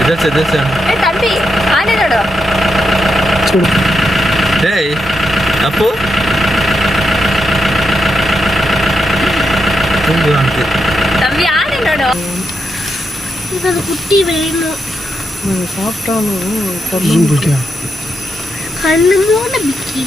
எதாச்சு எதாச்சு தம்பி ஆனடா டேய் அப்போ தூங்குறானுக்கு. தம்பி ஆனடா எனக்கு குட்டி வேணும்? சாப்பிட்டாலும் கண்ணு மூட பிக்கி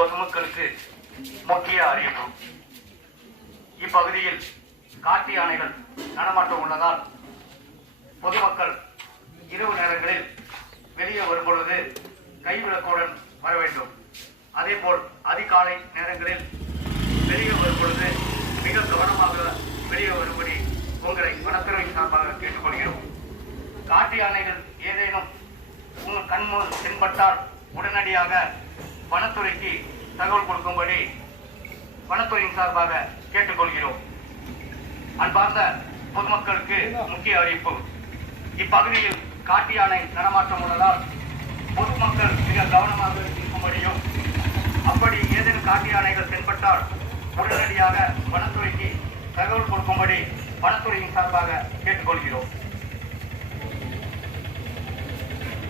பொதுமக்களுக்கு முக்கிய அறிவிப்பு. இப்பகுதியில் காட்டு யானைகள் நடமாட்டம் உள்ளதால் பொதுமக்கள் இரவு நேரங்களில் வெளியே வரும்பொழுது கைவிளக்குடன் வர வேண்டும். அதேபோல் அதிகாலை நேரங்களில் வெளியே வரும்பொழுது மிக கவனமாக வெளியே வரும்படி உங்களை வனத்துறை சார்பாக கேட்டுக்கொள்கிறோம். காட்டு யானைகள் ஏதேனும் உங்கள் கண்முன் தென்பட்டால் உடனடியாக வனத்துறைக்கு தகவல் கொடுக்கும்படி வனத்துறையின் சார்பாக கேட்டுக்கொள்கிறோம். அன்பார்ந்த பொதுமக்களுக்கு முக்கிய அறிவிப்பு. இப்பகுதியில் காட்டு யானை நடமாட்டம் உள்ளதால் பொதுமக்கள் மிக கவனமாக இருக்கும்படியும் அப்படி ஏதேனும் காட்டு யானைகள் தென்பட்டால் உடனடியாக வனத்துறைக்கு தகவல் கொடுக்கும்படி வனத்துறையின் சார்பாக கேட்டுக்கொள்கிறோம்.